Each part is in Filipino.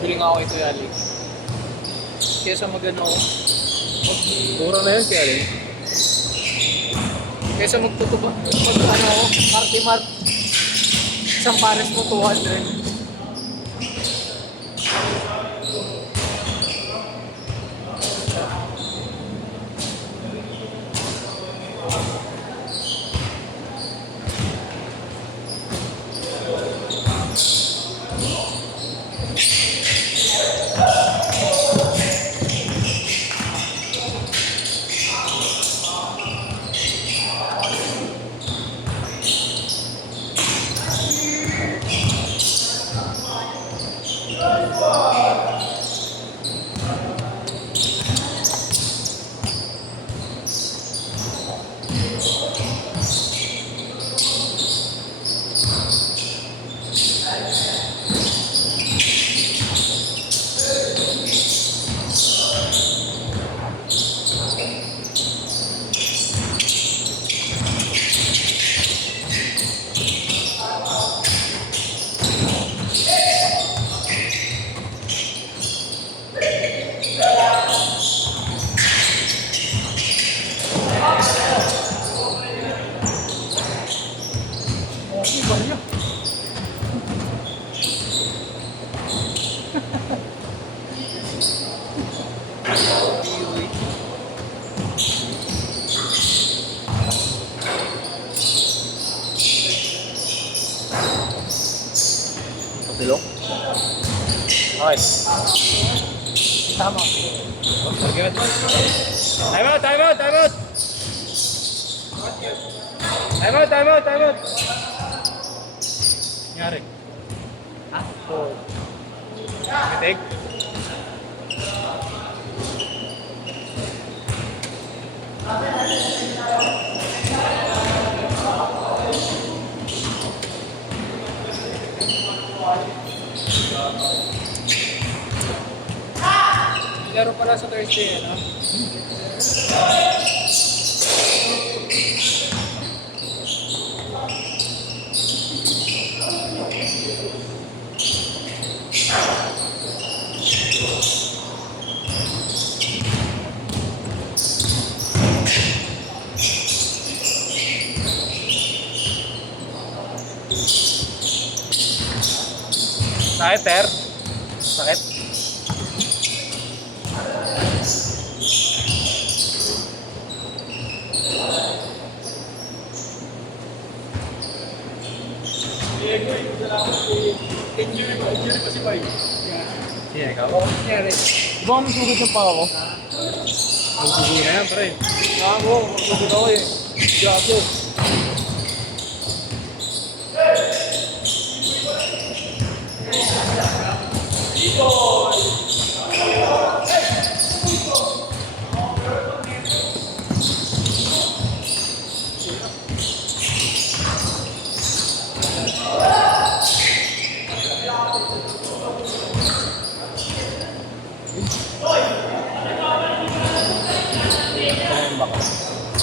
Bili nga ako ito yali. Kesa magano, Mura na yan kaya rin. kesa magtutuba, ano, Martimart. Isang pares mo 200. Tilok. Nice. Tama. Okay, good. Time out, time out, time out. Time out, time out, time out. Nangyari. Ha? Oh. Kitig. Laro pala sa Thursday, ano? Sakit, Ter. Sakit. Sige, ikaw. Oo, nangyari. Di ba masugot yung pa ako? Magsugot na yan, pre. Ako, magsugot ako eh. Gago.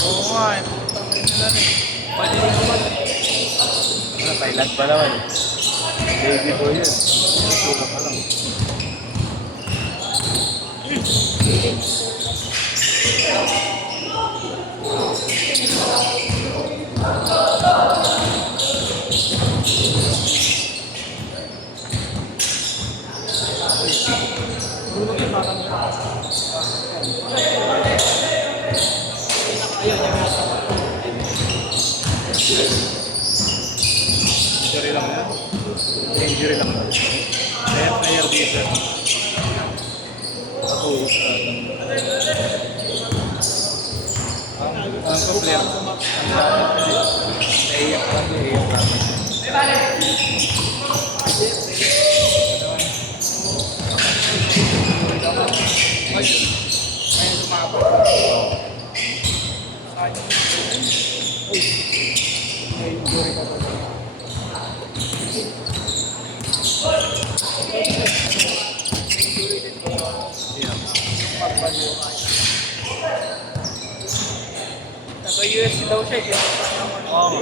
Oo nga eh. Tangin nila eh. Pwede rin naman. Thailand pa naman. Baby boy yun. Suka pa lang. Injury lang yan. Injury lang. Player dito. Oo. Ang problema. Ang dami kasi. Naiyak lang. Naiyak lang. Ayun, lumabas. May injury ka pa. Naka-USC daw siya eh. Oo.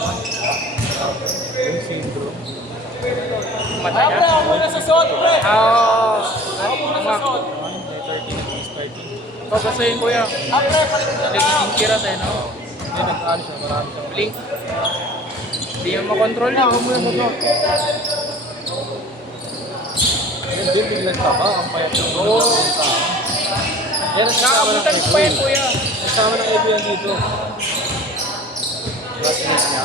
ano? Yung syndrome. Mata niya? Ako muna sa suot, pre! Ako muna sa suot. 13, Papasayin ko yan. Pre, palit na lang. Nagiging kirat eh, no? Hindi, nag-ano siya, marami siya. Blink. Hindi yan makontrol niya. Ako muna mo. Hindi, biglas ka pa. Ang payat yung Oo. Yan ang kasama ng Nakabutan ko pa yan, kuya. Kasama ng kaibigan dito. Classmate niya.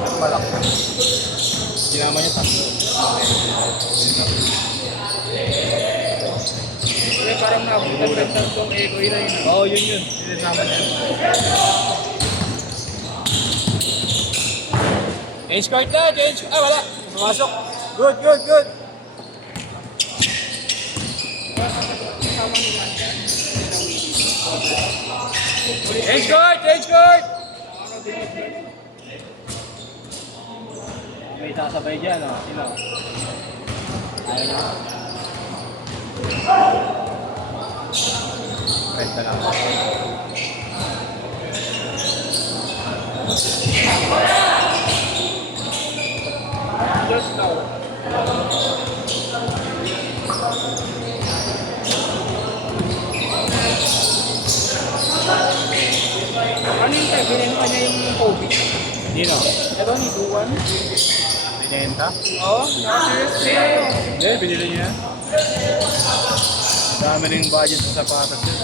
At malaki. Sinama niya tatlo. Kaya parang nakabutan ka sa itong ego yun na yun. Oo, yun. Sinasama niya. Change card na, change. Ay, wala. Pumasok. Good. Change card. May sasabay dyan, oh. Sino? Ayaw niya. Pwede lang. Just now. Ano yung tayo? Binenta niya yung COVID. Sino? Ito, ni Duwan. Binenta? Oo, naka-serious sale. Hindi, binili niya. Dami na yung budget sa sapatos yun.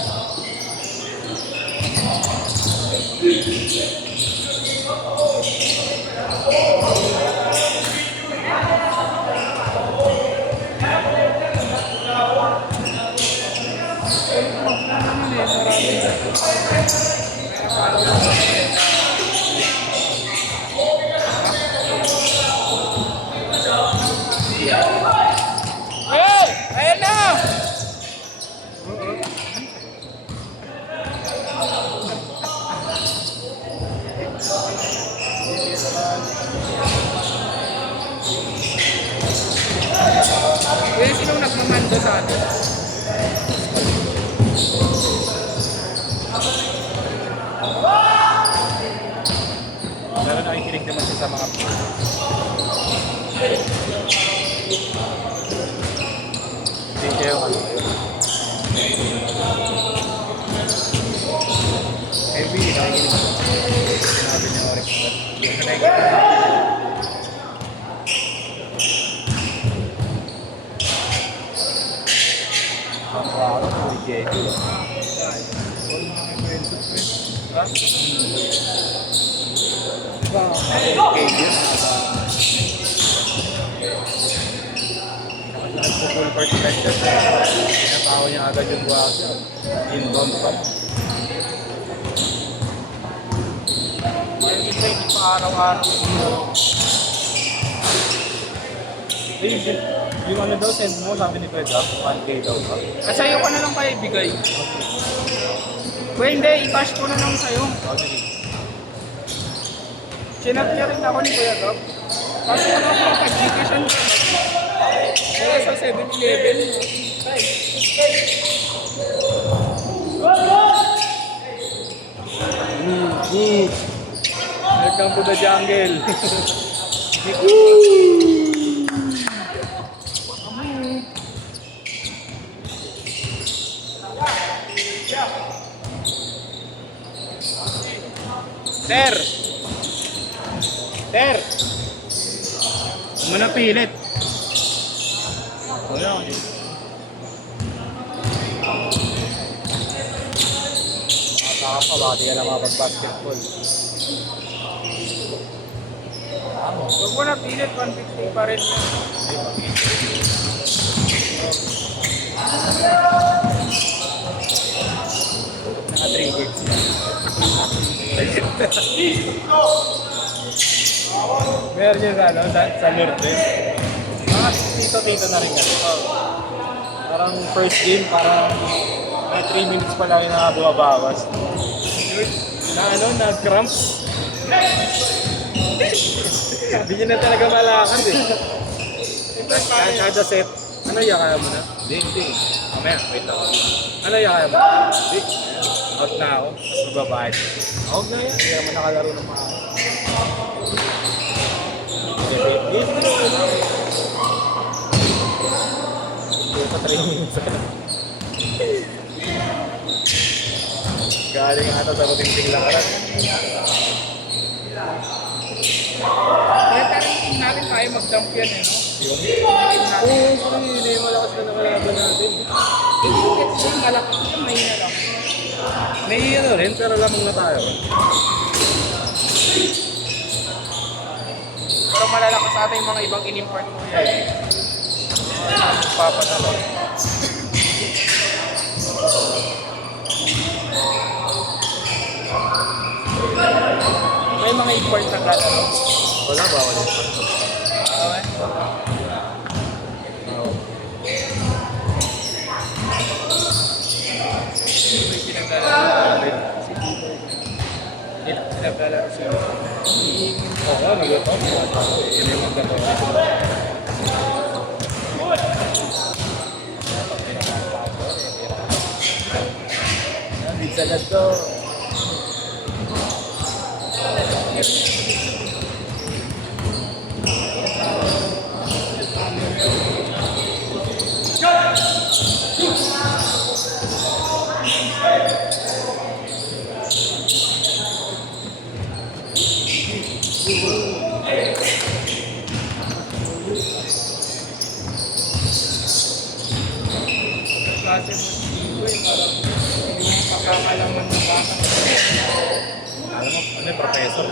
Hey! Ayan na! Kaya sinong nagmamando sa atin? Pero nakikinig naman siya sa mga hindi siya yung ano yun. Heavy, nakikinig siya. Sinabi niya Orex. Hindi ko nakikinig. Ang klaro, Uy Jeju. Ha? Diba? Cages. Nagpo-full party life siya. Pinatawa niya agad yung guwasya. Inbound pa. Yung isa hindi pa araw-araw. Yung ano daw, send mo, sabi ni Pedro, 1K daw ba? Kasi ayoko na lang kayo ibigay. Well, hindi, i-cash ko na lang sa'yo. O, sige. Sinat niya rin ako ni Kuya Gab. Kasi ano ako pag-Gcash kaya sa 7-Eleven. Welcome to the jungle. Ter! Ter! Huwag mo na pilit. Wala. Nakataka pa, baka di ka na mapag-basketball. Huwag mo na pilit, 150 pa rin yan. Naka 3 gigs. Meron yun ano, sa Lourdes. Mga tito-tito na rin kasi. Parang first game, parang may 3 minutes pa lang yung bumabawas. Na ano, na cramps. Hindi nyo na talaga malakad eh. Kada set, ano yung kaya mo na? Hindi. Mamaya, wait lang. Ano yung kaya mo? Hindi. Out na ako. Tapos magbabayad. Huwag na yan. Hindi naman nakalaro ng mga ako. Game na lang. Hindi pa 3 minutes. Galing ata sa mating lang karan. Kaya parang team natin kaya mag-jump yan eh, no? Yun. Team natin. Oo, hindi malakas na nakalaban natin. Yung gets yung malakas yung mahina lang. May ano rin, pero lamang na tayo. Pero malalakas ata yung mga ibang in-import mo yan. Papanalo. May mga import na gano'n. Wala ba? Wala. Okay. May pinaglalaro. Pinaglalaro siya. Oo, nagluto. Hindi mo magdalo. Pizza na to. Klase mo dito eh, parang yung pagkakalaman ng bata. Alam mo, ano yung professor?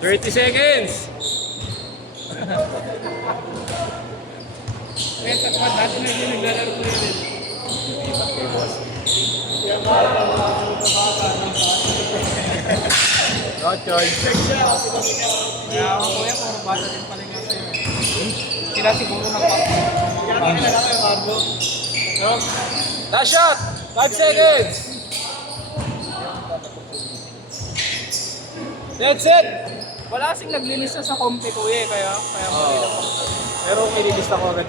30 seconds! Kaya sa kwad natin na yung naglalaro ko yun. No choice. Kaya ako kuya, puro bata din pala nga sa'yo. Sila siguro nagpapalaro. Last shot! 5 seconds! That's it! Wala kasing naglilista sa kompe kuya, kaya Oo. Pero may lilista ko agad